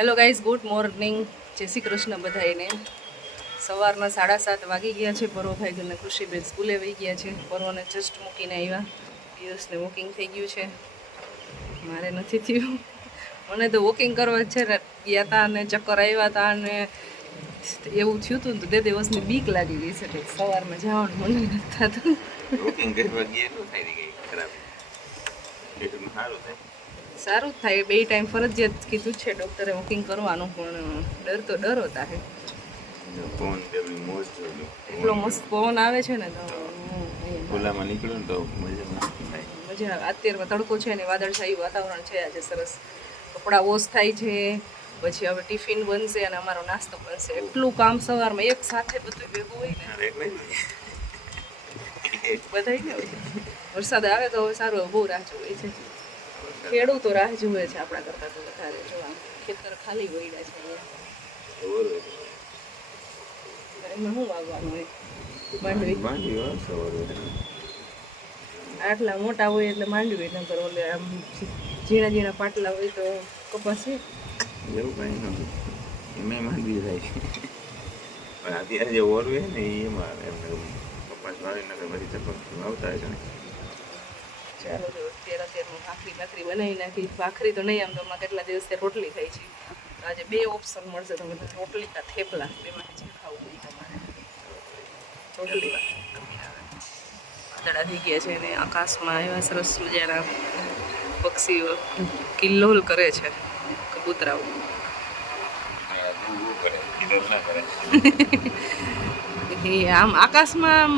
Hello guys, good morning, જય શ્રી કૃષ્ણ બધાને. સવારના 7:30 વાગી ગયા છે. પરોભાઈ ઘરને કૃષિબેન સ્કૂલે વહી ગયા છે. પરોને જસ્ટ મૂકીને આવ્યા. પિયુષને વોકિંગ થઈ ગયું છે, મારે નથી થયું. મને તો વોકિંગ કરવા છે ને, ગયા હતા અને ચક્કર આવ્યા હતા અને એવું થયું હતું ને તો 2 દિવસની બીક લાગી ગઈ છે. કે સવારમાં જવાનું મને નથી થતું. વોકિંગ કરવા ગયા તો થઈ ગઈ ખરાબ. એટલું સારું થાય. સારું જ થાય. 2 ટાઈમ ફરજિયાત કીધું છે ડૉક્ટરે વોકિંગ કરવાનું, પણ ડર તો ડર હોતા છે. પવન પેલી મોજ જોજો. એટલો મસ્ત પવન આવે છે ને તો ખુલ્લામાં નીકળો ને તો મજા મસ્ત થાય. મજા આવે. અત્યારમાં તડકો છે ને વાદળછાયું વાતાવરણ છે આજે સરસ. કપડાં વોશ થાય છે, પછી હવે ટિફિન બનશે અને અમારો નાસ્તો બનશે. એટલું કામ સવારમાં એક સાથે બધું ભેગું હોય ને બધાય ને. વરસાદ આવે તો હવે સારું, બહુ રાહ જોવે છે ખેડૂતો, રાહ જુએ છે આપણા કરતાં તો વધારે. જોવા ખેતર ખાલી વળ્યા છે. એમાં શું વાવવાનું હોય? માંડવી. આટલા મોટા હોય એટલે માંડવી, નકર ઓલે આમ ઝીણા ઝીણા પાટલા હોય તો કપાસ હોય. એવું કઈ નથી, એમાં માંડવી થાય. પણ અત્યારે જે ઓર હોય ને એમાં એમને કપાસ વાળીને બધી ચપક આવતા હોય છે ને. ચાલો જો અત્યારે ભાખરી બનાવી નાખી. ભાખરી તો નહીં, આમ તો અમારે કેટલા દિવસથી રોટલી ખાઈ છે. આજે 2 ઓપ્શન મળશે તમને, રોટલી કા થેપલા, બેમાંથી જે ખાવું હોય તમારે. રોટલી વાદળા થઈ ગયા છે અને આકાશમાં એવા સરસ મજાના પક્ષીઓ કિલ્લોલ કરે છે, કબૂતરાઓ. આમ આકાશમાં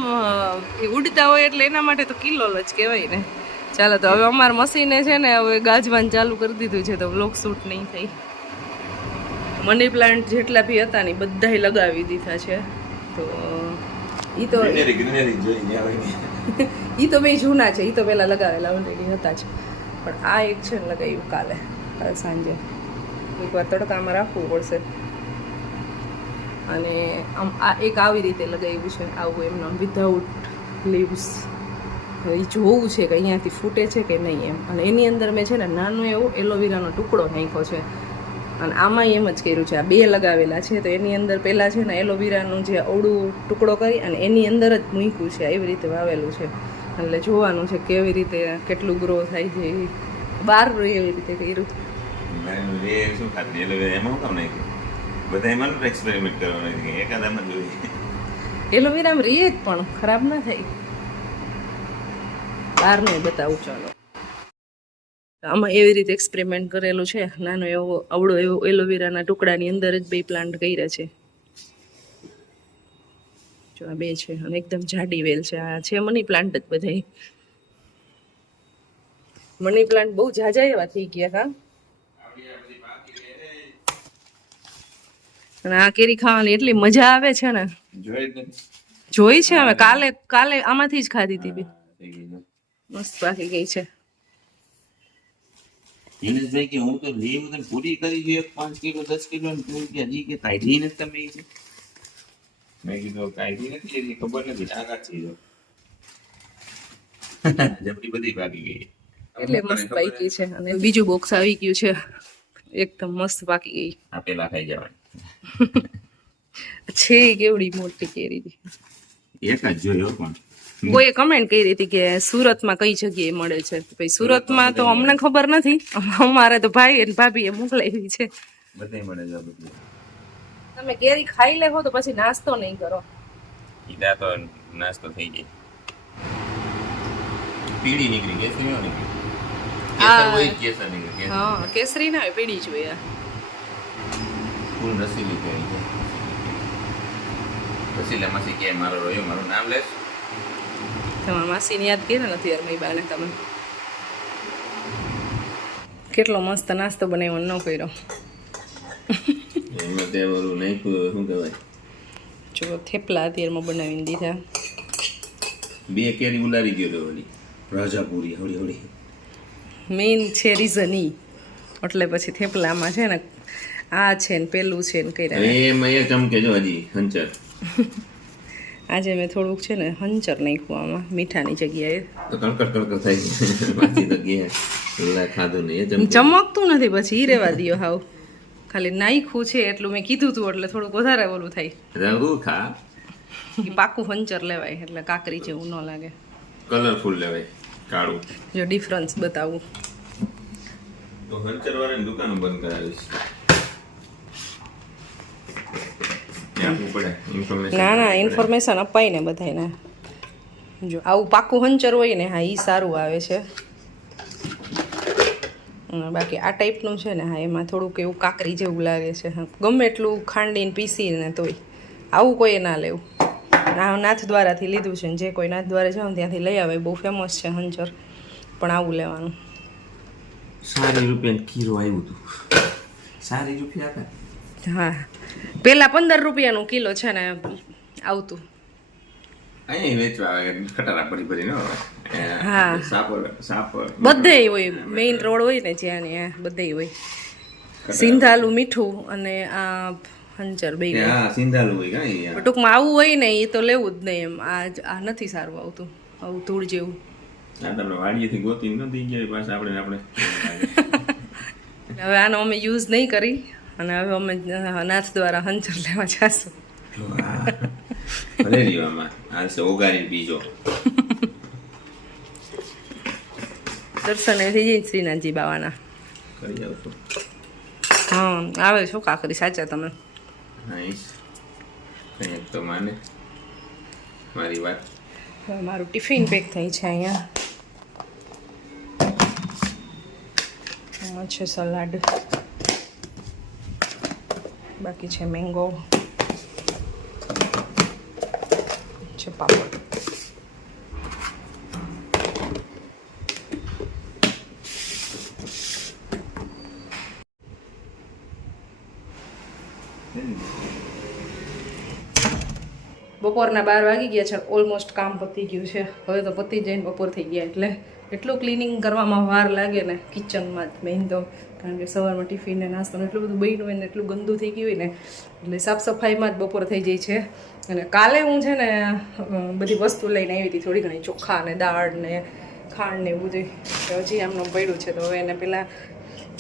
ઉડતા હોય એટલે એના માટે તો કિલ્લોલ જ કહેવાય ને. ચાલો તો હવે અમારા મશીને છે ને હવે ગાજવાનું ચાલુ કરી દીધું છે, તો વ્લોગ શૂટ નહીં થઈ. મની પ્લાન્ટ જેટલા બી હતા ને બધાય લગાવી દીધા છે. તો ઈ તો બે જૂના છે, ઈ તો પહેલાં લગાવેલા ઓલરેડી હતા જ. પણ આ એક છે ને લગાવ્યું કાલે સાંજે. એકવાર તડકામાં રાખવું પડશે. અને આમ આ એક આવી રીતે લગાવ્યું છે, આવું એમને વિધાઉટ લીવ્સ. એ જોવું છે કે અહીંયાથી ફૂટે છે કે નહીં એમ. અને એની અંદર મેં છે ને નાનો એવો એલોવેરાનો ટુકડો નાખ્યો છે. અને આમાં એમ જ કર્યું છે. આ 2 લગાવેલા છે, તો એની અંદર પહેલાં છે ને એલોવેરાનું જે અવળું ટુકડો કરી અને એની અંદર જ મૂક્યું છે. એવી રીતે વાવેલું છે. એટલે જોવાનું છે કેવી રીતે કેટલું ગ્રો થાય છે. બહાર એવી રીતે કર્યું. શું ખાતું એલોવેરા એમાં કામ નાખ્યું? બધા એમાં એક્સપેરિમેન્ટ કરવાનું એકાદામાં જોઈએ. એલોવેરામાં રહીએ જ પણ ખરાબ ના થાય. બહાર નહીં બતાવું. ચાલો આમાં એવી રીતે એક્સપેરિમેન્ટ કરેલું છે. નાનો એવો અવળો એવો એલોવેરાના ટુકડાની અંદર જ 2 પ્લાન્ટ કર્યા છે. જો આ 2 છે અને એકદમ જાડી વેલ છે. આ છે મની પ્લાન્ટ જ બધા. મની પ્લાન્ટ બહુ ઝાઝા એવા થઈ ગયા કા. અને આ કેરી ખાવાની એટલી મજા આવે છે ને. જોઈ છે હવે કાલે આમાંથી જ ખાધી હતી બી. મસ્ત પાકી ગઈ છે. દિનેશભાઈ કે હું તો લીવ તને પૂરી કરી છે 5 કિલો 10 કિલો ને તું કે હજી કે કાઢી નથી તમે છે. મેં કીધું કાઢી નથી, એની ખબર નથી. આગળ છે જબરી બધી પાકી ગઈ. એટલે મસ્ત પાકી છે. અને બીજું બોક્સ આવી ગયું છે, એકદમ મસ્ત પાકી ગઈ. આ પેલા ખાઈ જવાય છે. કેવડી મોટી કેરી હતી. એક જ જોયો પણ કોઈએ કમેન્ટ કરી હતી કે સુરતમાં કઈ જગ્યાએ મળે છે. ભાઈ સુરતમાં તો અમને ખબર નથી, અમારે તો ભાઈ અને ભાભીએ મોકલાવી છે. બધે મળે છે બધું. તમે કેરી ખાઈ લેવો તો પછી નાસ્તો નહીં કરો. ઈદા તો નાસ્તો થઈ ગઈ. પીળી નીકળી ગઈ, કેસરી નીકળી. કેસર હોય કેસર નીકળી. હા, કેસરી ના હોય, પીળી જોઈએ. ફૂલ રસીલી કેરી છે. રસીલા માસી કે મારો રોયો મારું નામ લેશ. તમારા માસીને યાદ કર્યા નથી યાર મેં બાને. તમે કેટલો મસ્ત નાસ્તો બનાવ્યો ન કર્યો. એમાં તે ઓલું નાખ્યું શું કહેવાય, જો થેપલા અત્યારમાં બનાવીને દીધા. 2 કેરી ઉલારી ગયો ઓલી રાજાપુરી હળી હળી. મેઇન છે રીઝન ઈ. એટલે પછી થેપલામાં છે ને આ છે ને પેલું છે ને કર્યા. એમાં એ ચમકે જો હજી હંચર. આજે મેં થોડુંક છે ને હંચર નાખ્યું આમાં મીઠાની જગ્યાએ. તો કડકડ થાય છે. પાછી તો ગયા ખાધું નહીં. ચમકતું નથી પછી ઈ રેવા દયો હાવ. ખાલી નાખ્યું છે એટલું મેં કીધું તું એટલે થોડુંક વધારે ઓલું થાય. રૂખા કે પાકું હંચર લેવાય એટલે કાકરી જેવું ન લાગે. કલરફુલ લેવાય કાળું. જો ડિફરન્સ બતાવું તો હંચર વાળાની દુકાન બંધ કરાવીશ. ના ના ઇન્ફોર્મેશન અપાય ને બધાને. જો આવું પાકું હંચર હોય ને હા એ સારું આવે છે. બાકી આ ટાઈપનું છે ને હા એમાં થોડુંક એવું કાકરી જેવું લાગે છે. ગમે એટલું ખાંડીને પીસીને તોય આવું કોઈ ના લેવું. નાથ દ્વારાથી લીધું છે ને જે કોઈ નાથ દ્વારે જાવ ત્યાંથી લઈ આવે. બહુ ફેમસ છે હંચર પણ આવું લેવાનું. 60 રૂપિયા કિલો આવ્યું હતું. 60 રૂપિયા હતા. હા પેલા 15 રૂપિયાનું કિલો છે ને આવતું. અહીં વેચવા આવે ખટારા ભરી ભરીને હા સાપર બધે હોય. મેઇન રોડ હોય ને જ્યાં ને બધે હોય. સિંધાલું મીઠું અને આ હંચર બે. હા સિંધાલું હોય કાંઈ ટૂંકમાં આવું હોય ને એ તો લેવું જ નહીં એમ. આ નથી સારું આવતું આવું ધૂળ જેવું. આ તમને વાડીએથી ગોતી નથી ગયા પાછા આપણે હવે આનો અમે યુઝ નહીં કરી અને હવે અમે નાથ દ્વારા હંચર લેવા જશું. ભલે રહ્યોમાં આ છે ઓગારી બીજો. દર્શન થઈ જાય શ્રીનાથજી બાવાના. કરી જાવ છો. હા આવે છો કાકરી સાચા તમે. નાઈસ. કંઈક તો માને મારી વાત. હવે મારું ટિફિન પેક થઈ છે અહીંયા. એમાં છે સલાડ, બાકી છે મેંગો, છે પાપડ. બપોરના 12 વાગી ગયા છે. ઓલમોસ્ટ કામ પતી ગયું છે. હવે તો પતી જઈને બપોર થઈ ગયા એટલે એટલું ક્લિનિંગ કરવામાં વાર લાગે ને કિચનમાં જ મેઇન તો. કારણ કે સવારમાં ટિફિન ને નાસ્તો એટલું બધું બન્યું હોય ને એટલું ગંદુ થઈ ગયું હોય ને એટલે સાફ સફાઈમાં જ બપોર થઈ જાય છે. અને કાલે હું છે ને બધી વસ્તુ લઈને આવી હતી થોડી ઘણી, ચોખા ને દાળ ને ખાંડ ને એવું બધું. હજી આમનું પડ્યું છે તો હવે એને પહેલાં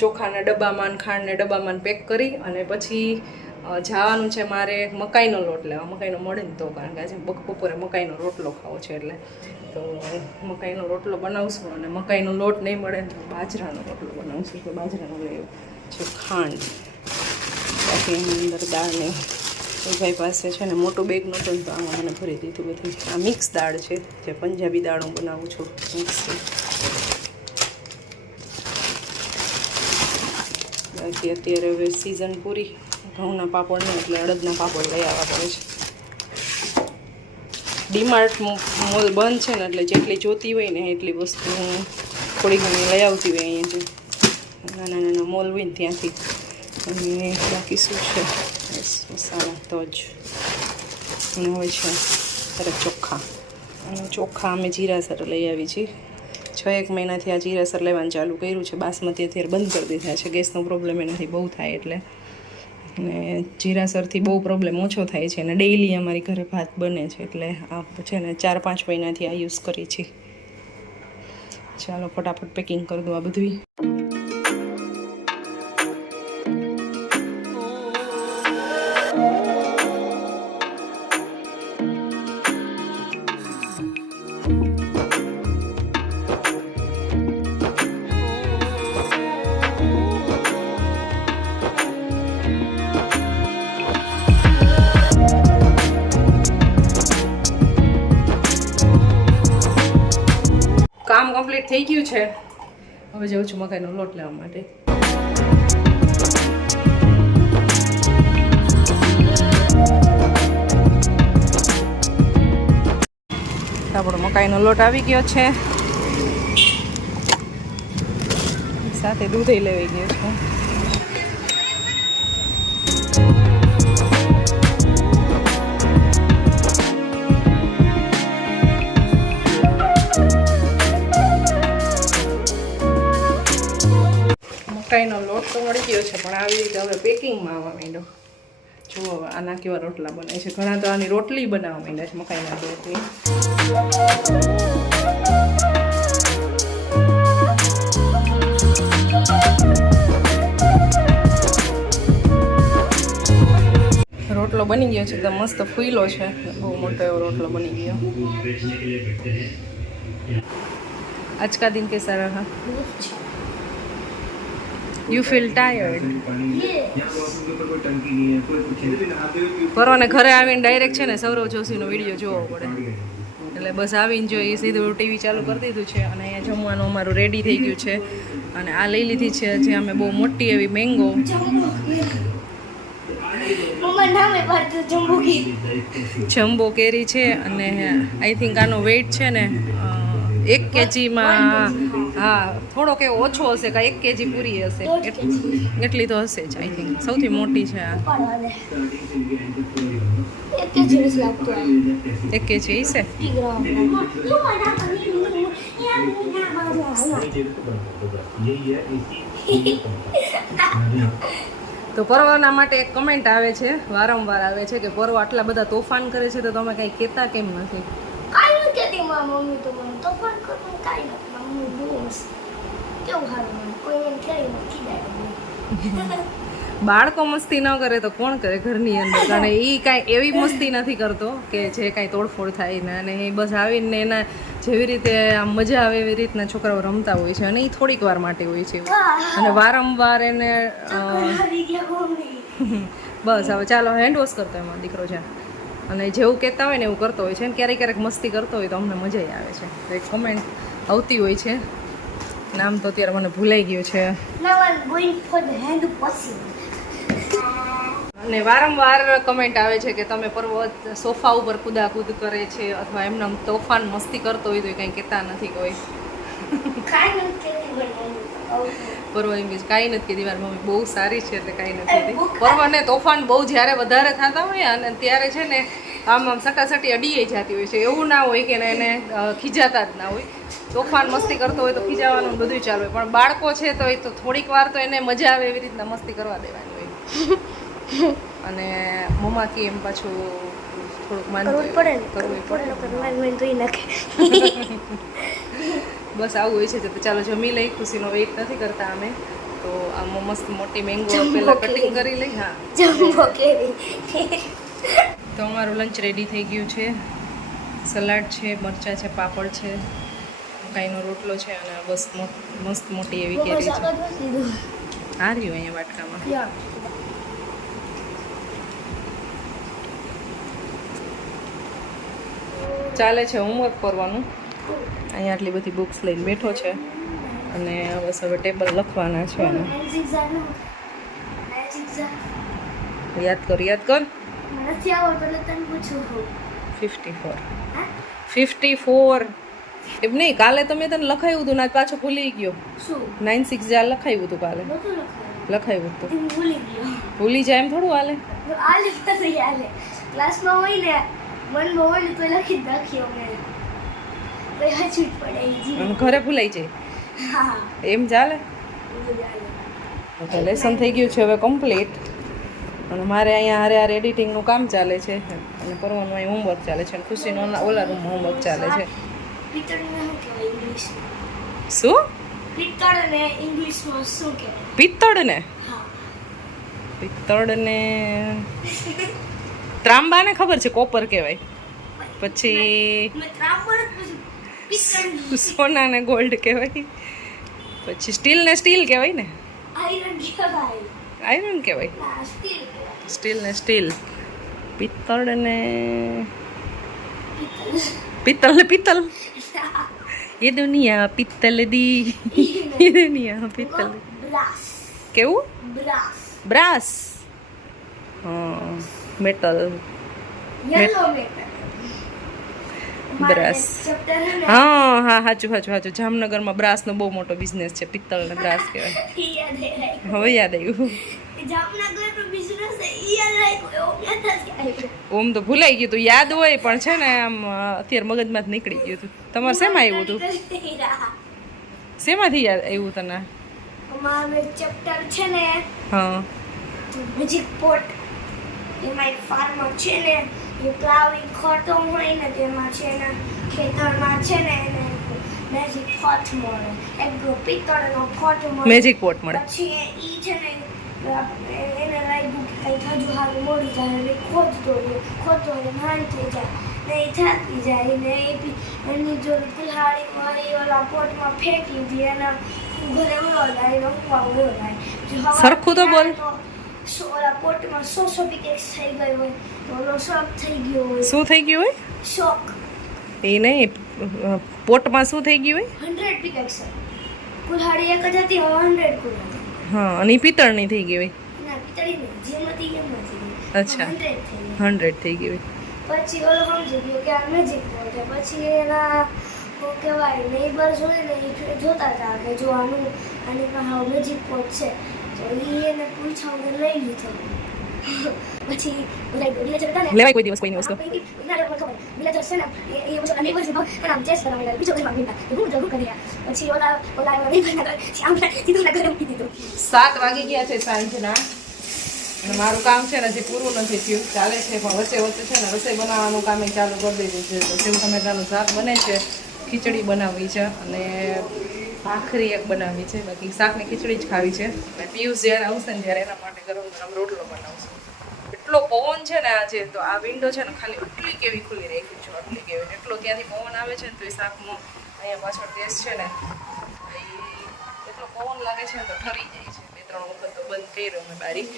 ચોખાના ડબ્બામાં ખાંડને ડબ્બામાં પેક કરી અને પછી જવાનું છે મારે મકાઈનો લોટ લેવા. મકાઈનો મળે ને તો, કારણ કે આજે બપોરે મકાઈનો રોટલો ખાવો છે એટલે તો મકાઈનો રોટલો બનાવશું. અને મકાઈનો લોટ નહીં મળે ને તો બાજરાનો રોટલો બનાવશું. તો બાજરાનો લેવું છે ખાંડ. બાકી એની અંદર દાળ નહીં. ભાઈ પાસે છે ને મોટું બેગ નહોતું તો આમાં મને ભરી દીધું બધું. આ મિક્સ દાળ છે જે પંજાબી દાળ હું બનાવું છું મિક્સ. બાકી અત્યારે હવે સિઝન પૂરી ઘઉંના પાપડ ને એટલે અડદના પાપડ લઈ આવવા પડે છે. ડીમાર્ટ મોલ બંધ છે ને એટલે જેટલી જોતી હોય ને એટલી વસ્તુ હું થોડી ઘણી લઈ આવતી હોય અહીંયા. જે નાના નાના મોલ હોય ને ત્યાંથી. અને બાકી શું છે મસાલા તો જ. અને હોય છે ત્યારે ચોખા. અને ચોખા અમે જીરાસર લઈ આવી છીએ. 6-1 મહિનાથી આ જીરાસર લેવાનું ચાલુ કર્યું છે. બાસમતી અત્યારે બંધ કરી દીધા છે. ગેસનો પ્રોબ્લેમ એનાથી બહુ થાય એટલે. અને જીરાસરથી બહુ પ્રોબ્લેમ ઓછો થાય છે. અને ડેઈલી અમારી ઘરે ભાત બને છે એટલે આ છે ને 4-5 મહિનાથી આ યુઝ કરી છે. ચાલો ફટાફટ પેકિંગ કરી દો આ બધું. કામ કમ્પ્લીટ થઈ ગયું છે. હવે જાઉં છું મકાઈનો લોટ લેવા માટે. આપણો મકાઈનો લોટ આવી ગયો છે. સાથે દૂધ લેવાઈ ગયો છે. મકાઈનો લોટ તો મળી ગયો છે પણ આવી રીતે હવે પેકિંગમાં આવવા માંડ્યો. જુઓ આના કેવા રોટલા બને છે. ઘણા તો આની રોટલી બનાવવા માંડ્યા છે મકાઈના લોટની. રોટલો બની ગયો છે એકદમ મસ્ત ફૂયલો છે બહુ મોટો એવો રોટલો બની ગયો आज का दिन कैसा रहा यू फील टायर्ड કરો ને ઘરે આવીને ડાયરેક્ટ છે ને સૌરવ જોશીનો વિડીયો જોવો પડે એટલે બસ આવીને જો એ સીધું ટીવી ચાલુ કરી દીધું છે અને અહીંયા જમવાનું અમારું રેડી થઈ ગયું છે અને આ લઈ લીધી છે જે અમે બહુ મોટી એવી મેંગો જમ્બો કેરી છે અને આઈ થિંક આનો વેઇટ છે ને 1 kgમાં હા થોડોક એવો ઓછો હશે કાં 1 kg પૂરી હશે એટલી તો હશે જ આઈ થિંક સૌથી મોટી છે આ 1 kg હશે તો પર્વના માટે એક કમેન્ટ આવે છે વારંવાર આવે છે કે પર્વ આટલા બધા તોફાન કરે છે તો તમે કંઈ કહેતા કેમ નથી કાઈ નથી કહેતી મારી મમ્મી તો મને તો પણ કરું કાઈ નથી મમ્મી બહુ મસ્ત કેવું સારું મને કોઈ એમ કહે નથી દાય બાળકો મસ્તી ન કરે તો કોણ કરે ઘરની અંદર અને એ કાંઈ એવી મસ્તી નથી કરતો કે જે કાંઈ તોડફોડ થાય ને અને એ બસ આવીને એના જેવી રીતે આમ મજા આવે એવી રીતના છોકરાઓ રમતા હોય છે અને એ થોડીક વાર માટે હોય છે અને વારંવાર એને આવી ગયા મમ્મી બસ હવે ચાલો હેન્ડ વોશ કરતો એમાં દીકરો છે અને જેવું કહેતા હોય ને એવું કરતો હોય છે અને ક્યારેક ક્યારેક મસ્તી કરતો હોય તો અમને મજા આવે છે તો એક કમેન્ટ આવતી હોય છે નામ તો અત્યારે મને ભૂલાઈ ગયું છે now I'm going for the hand washing અને વારંવાર કમેન્ટ આવે છે કે તમે પર્વત સોફા ઉપર કૂદાકૂદ કરે છે અથવા એમને આમ તોફાન મસ્તી કરતો હોય તો એ કંઈ કહેતા નથી કોઈ કાઈ નથી કહેતી મારી મમ્મી પર્વ એમ કે કાંઈ નથી કીધી મારી મમ્મી બહુ સારી છે એટલે કાંઈ નથી કીધી પર્વને તોફાન બહુ જ્યારે વધારે થતા હોય અને ત્યારે છે ને આમ સટાસટી અડીએ જતી હોય છે એવું ના હોય કે એને ખીજાતા જ ના હોય તોફાન મસ્તી કરતો હોય તો ખીજાવાનું બધું ચાલુ હોય પણ બાળકો છે તો એ તો થોડીક વાર તો એને મજા આવે એવી રીતના મસ્તી કરવા દેવાની હોય અને મમ્માથી એમ પાછું થોડુંક માનવું પડે ને કરવું પડે મારી મમ્મી ધોઈ નાખે બસ આવું હોય છે તો ચાલો જમી લઈ ખુશીનો વેઇટ નથી કરતા અમે તો આમાં મસ્ત મોટી મેંગો પહેલાં કટિંગ કરી લઈ હા જમ્બો કેરી તો અમારું લંચ રેડી થઈ ગયું છે સલાડ છે મરચાં છે પાપડ છે કાઈનો રોટલો છે અને બસ મસ્ત મોટી એવી કેરી છે આ રહ્યું અહીંયા વાટકામાં ચાલે છે હોમવર્ક કરવાનું અહીંયા આટલી બધી બુક્સ લઈને બેઠો છે અને બસ હવે ટેબલ લખવાના છે એને યાદ કર નથી આવડતો એટલે તને પૂછું 54 એમ નહીં કાલે તો મેં તને લખાયું હતું ને આજ પાછું ભૂલી ગયો શું 96 જ્યાં લખાયું હતું કાલે બધું લખાયું હતું લખાયું ભૂલી ગયો ભૂલી જાય એમ થોડું હાલે આ લખતા તો યાદ ક્લાસમાં હોય ને મનમાં હોય ને તો લખી જ નાખ્યો મેં તો હજી પડે જી અને ઘરે ભૂલાઈ જાય હા એમ ચાલે બધું યાદ તો લેસન થઈ ગયું છે હવે કમ્પ્લીટ અને મારે અહીંયા હારે હારે એડિટિંગનું કામ ચાલે છે અને પરવાનું અહીં હોમવર્ક ચાલે છે અને ખુશીનો ઓલા રૂમમાં હોમવર્ક ચાલે છે પિત્તળને શું કહેવાય ઇંગ્લિશમાં શું પિત્તળને ઇંગ્લિશમાં શું કહેવાય પિત્તળને હા પિત્તળને ત્રાંબાને ખબર છે કોપર કહેવાય પછી મેં ત્રાંબળ જ પૂછ્યું પિત્તળ સોનાને ગોલ્ડ કહેવાય પછી સ્ટીલને સ્ટીલ કહેવાય ને આયરન કહેવાય આયરન કહેવાય ના સ્ટીલ કહેવાય સ્ટીલને સ્ટીલ પિત્તળને પિત્તળ પિત્તલ ये दुनिया पित्तल दी ये दुनिया पित्तल બ્રાસ કેવું બ્રાસ બ્રાસ હા મેટલ યલો મેટલ બ્રાસ હા હા સાચું જામનગરમાં બ્રાસનો બહુ મોટો બિઝનેસ છે પિત્તળ ને બ્રાસ કહેવાય હવે યાદ આવ્યું જામનગરનો બિઝનેસ યાદ રાખ્યો ઓમ તો ભૂલાઈ ગયું તું યાદ હોય પણ છે ને આમ અત્યારે મગજમાં જ નીકળી ગયું હતું તમારે શેમાં આવ્યું હતું શેમાંથી યાદ આવ્યું તને અમારું એક ચેપ્ટર છે ને હા મેજિક પોટ એમાં એક ફાર્મર છે ને એ પ્લાવિંગ ખોટો હોય ને તેમાં છે ને ખેતરમાં છે ને એને મેજિક પોટ મળે એક પિત્તળનો પોટ મળે મેજિક પોટ મળે પછી ઈ છે ને એને લાગ્યું કે કઈ હજુ હારું મોડી જાય ને ખોદતો હોય માંડ થઈ જાય ને એ થાકી જાય ને એ બી એની જો કુલ્હાડી મારી ઓલા પોટમાં ફેંકી દે અને ઘરે ઉલો જાય રમવા ઉલો જાય સરખું તો બોલ. ઓલા પોટમાં 100 પિકેક્સ થઈ ગયો હોય તો ઓલો શોક થઈ ગયો હોય. શું થઈ ગયું હોય? શોક એ નહીં, પોટમાં શું થઈ ગયું હોય? 100 પિકેક્સ કુલ્હાડી એક જ હતી 100 કુલ્હાડી. હા, અને ઈ પિત્તળની થઈ ગઈ હોય. ના પિતળી નહીં, જેમ હતી એમ હતી. અચ્છા. 100 થઈ ગઈ. 100 થઈ ગઈ હોય. પછી ઓલો સમજી ગયો કે આ મેજિક બોર્ડ છે. પછી એના શું કહેવાય નેબર્સ હોય ને એ જોતા હતા કે જો આની પાસે મેજિક બોર્ડ છે તો એ એને પૂછ્યા વગર લઈ લીધો. પછી બધા વિલેજર હતા ને લેવાય કોઈ દિવસ કોઈની વસ્તુ. વિલેજર છે ને એ પછી નેબર્સ આમ ચેસ કરવા માંડ્યા બીજો ઘરમાં ભીંડા હું કરી પછી ઓલા નેબર આમ સીધું ઘરે મૂકી દીધું. 7 વાગી ગયા છે સાંજના અને મારું કામ છે ને હજી પૂરું નથી થયું, ચાલે છે. પણ વચ્ચે વચ્ચે છે ને રસોઈ બનાવવાનું કામ ચાલુ કરી દીધું છે. તો સેવ ટમેટાનું શાક બને છે, ખીચડી બનાવવી છે અને ભાખરી એક બનાવવી છે. બાકી શાકની ખીચડી જ ખાવી છે. અને પિયુષ જ્યારે આવશે ને ત્યારે એના માટે ગરમ ગરમ રોટલો બનાવશું. એટલો પવન છે ને આજે, તો આ વિન્ડો છે ને ખાલી એટલી કેવી ખુલ્લી રાખી છે, એટલી કેવી. એટલો ત્યાંથી પવન આવે છે ને તો એ શાકમાં અહીંયા પાછળ ગેસ છે ને એટલો પવન લાગે છે ને તો ઠરી જાય છે. 2-3 વખત તો બંધ કર્યો મેં બારી.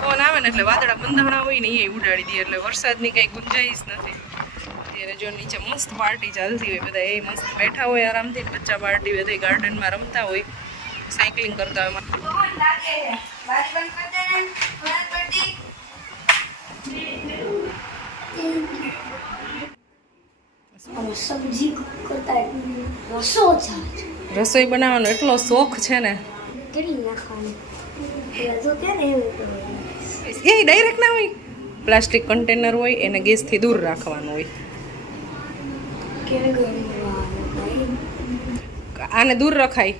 પવન આવે ને એટલે વાદળા બંધાણા હોય ને એ ઉડાડી દે, એટલે વરસાદની કંઈ ગુંજાઈશ નથી. ત્યારે જો નીચે મસ્ત પાર્ટી ચાલતી હોય, બધા એ મસ્ત બેઠા હોય આરામથી, બચ્ચા પાર્ટી બધા ગાર્ડનમાં રમતા હોય, સાયકલિંગ કરતા હોય. સબ્જી કરતા રસો ચાલે. રસોઈ બનાવવાનો એટલો શોખ છે ને, કરી નાખવાનું તો કે ને એવું એ ડાયરેક્ટ ના હોય. પ્લાસ્ટિક કન્ટેનર હોય એને ગેસથી દૂર રાખવાનું હોય. કે ગરમ આને દૂર રખાય.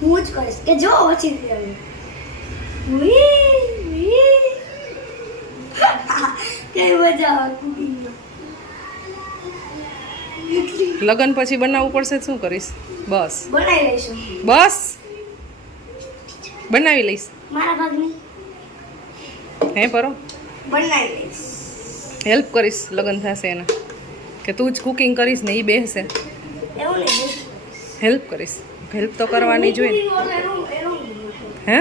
હું જ કહીશ કે જો ઓછી કઈ મજા આવે કુકિંગમાં. લગ્ન પછી બનાવવું પડશે શું કરીશ? બસ બનાવી લઈશું. બસ બનાવી લઈશ. મારા ભાગની હે પરો બનાવી લઈશ. હેલ્પ કરીશ લગ્ન થશે એના, કે તું જ કુકિંગ કરીશ ને એ બેસશે? એવું નહીં, હેલ્પ કરીશ. હેલ્પ તો કરવાની જોઈએ. હે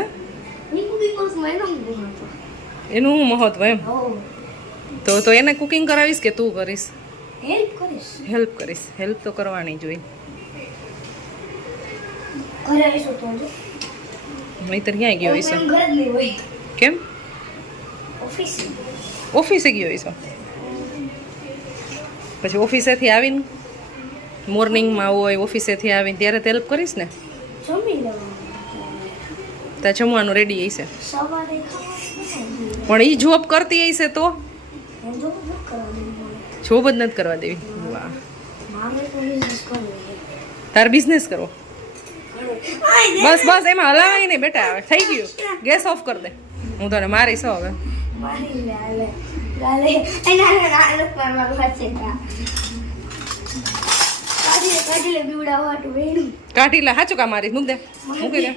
એનું શું મહત્વ એમ? તો એને કુકિંગ કરાવીશ કે તું કરીશ? હેલ્પ કરીશ. હેલ્પ કરીશ. હેલ્પ તો કરવાની જોઈએ. ઘરે આવીશું તો જો નહીંતર ક્યાં ગયો હશો? ઘરે જ નહીં હોય. કેમ? ઓફિસ ઓફિસે ગયો હશો? પછી ઓફિસેથી આવીને મોર્નિંગમાં હોય, ઓફિસેથી આવીને ત્યારે તો હેલ્પ કરીશ ને? જમી લેવાનું. ત્યાં જમવાનું રેડી હશે. સવારે પણ એ જોબ કરતી હશે તો જો કરવાનું જોબ જ નથી કરવા દેવી. વાહ, મામે તો બિઝનેસ કરવું તાર બિઝનેસ કરવો? બસ બસ, એમાં હલાવાય નહીં બેટા. હવે થઈ ગયું, ગેસ ઓફ કરી દે. હું તને મારીશ હવે. મારી લાલે લાલે એના નાનો મારવા વાસે કા કાઢી લે બીવડા વાટું વેણું કાઢી લે. સાચું કા મારીશ? મૂક દે, મૂકી દે,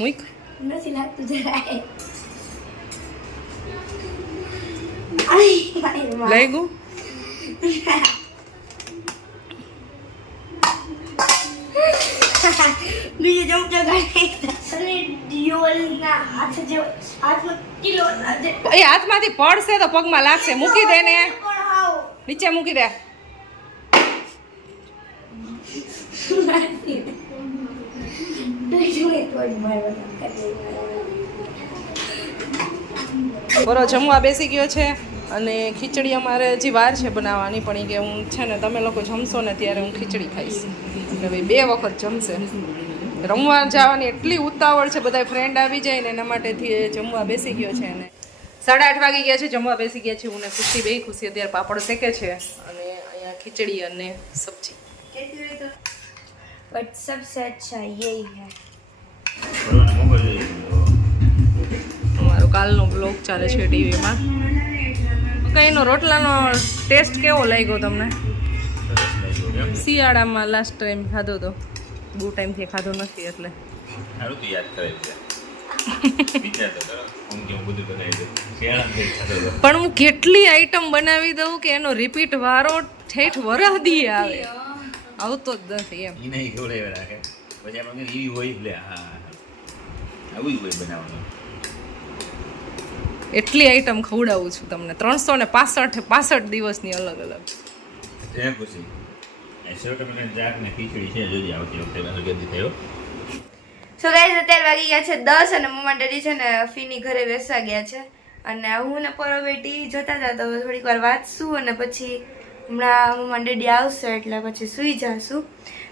મૂક. નથી લાગતું જરાય. આઈ લઈ ગયું. બીજો ચમચો કાઢી અને ડિયોલના હાથ જે હાથમાં કિલો એ હાથમાંથી પડશે તો પગમાં લાગશે. મૂકી દે ને, પણ હાવ નીચે મૂકી દે. બરો જમવા બેસી ગયો છે અને ખીચડી અમારે હજી વાર છે બનાવવાની, પણ એ કે હું છે ને તમે લોકો જમશો ને ત્યારે હું ખીચડી ખાઈશ. એટલે ભાઈ 2 વખત જમશે. રમવા જવાની એટલી ઉતાવળ છે, બધા ફ્રેન્ડ આવી જાય ને એના માટેથી જમવા બેસી ગયો છે. અને 8:30 વાગી ગયા છે, જમવા બેસી ગયા છે. હું ને ખુશી બે ખુશી અત્યારે પાપડ શેકે છે અને અહીંયા ખીચડી અને સબ્જી. बट सबसे अच्छा यही है. અમારો કાલનો બ્લોગ ચાલે છે ટીવીમાં. કઈનો રોટલાનો ટેસ્ટ કેવો લાગ્યો તમને? શિયાળામાં લાસ્ટ ટાઈમ ખાધો તો, બહુ ટાઈમથી ખાધો નથી એટલે સારું તો યાદ કરે છે વિચાર તો કરો હું કે હું બધું બનાવી દઉં શિયાળા ફેર થતો હતો પણ હું કેટલી આઈટમ બનાવી દઉં કે એનો રિપીટ વારો ઠેઠ વરહ દી આવે આવતો જ નથી એમ. એ નહીં ખવડાવી રાખે પછી આપણે એવી હોય એટલે હા આવું જ હોય બનાવવાનું. એટલી આઈટમ ખવડાવું છું તમને 365 દિવસની અલગ અલગ. ત્યાં ખુશી એસો ટમેટાની શાક ને ખીચડી છે જોજી આવતી વખતે જલ્દી થયો. સો ગાઈઝ અત્યારે વાગી ગયા છે 10 અને મમ્મા ડેડી છે ને ફીની ઘરે બેસવા ગયા છે અને હું ને પરોવે ટીવી જોતા હતા તો થોડીક વાર વાંચશું અને પછી હમણાં મમ્મા ડેડી આવશે એટલે પછી સૂઈ જાશું.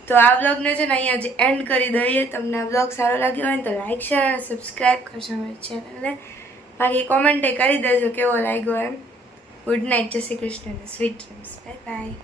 તો આ બ્લોગને છે ને અહીંયા જ એન્ડ કરી દઈએ. તમને આ બ્લોગ સારો લાગ્યો હોય ને તો લાઈક શેર અને સબસ્ક્રાઈબ કરજો મારી ચેનલને. બાકી કોમેન્ટ કરી દેજો કેવો લાગ્યો એમ. ગુડ નાઇટ, જય Shri Krishna, sweet dreams, bye bye.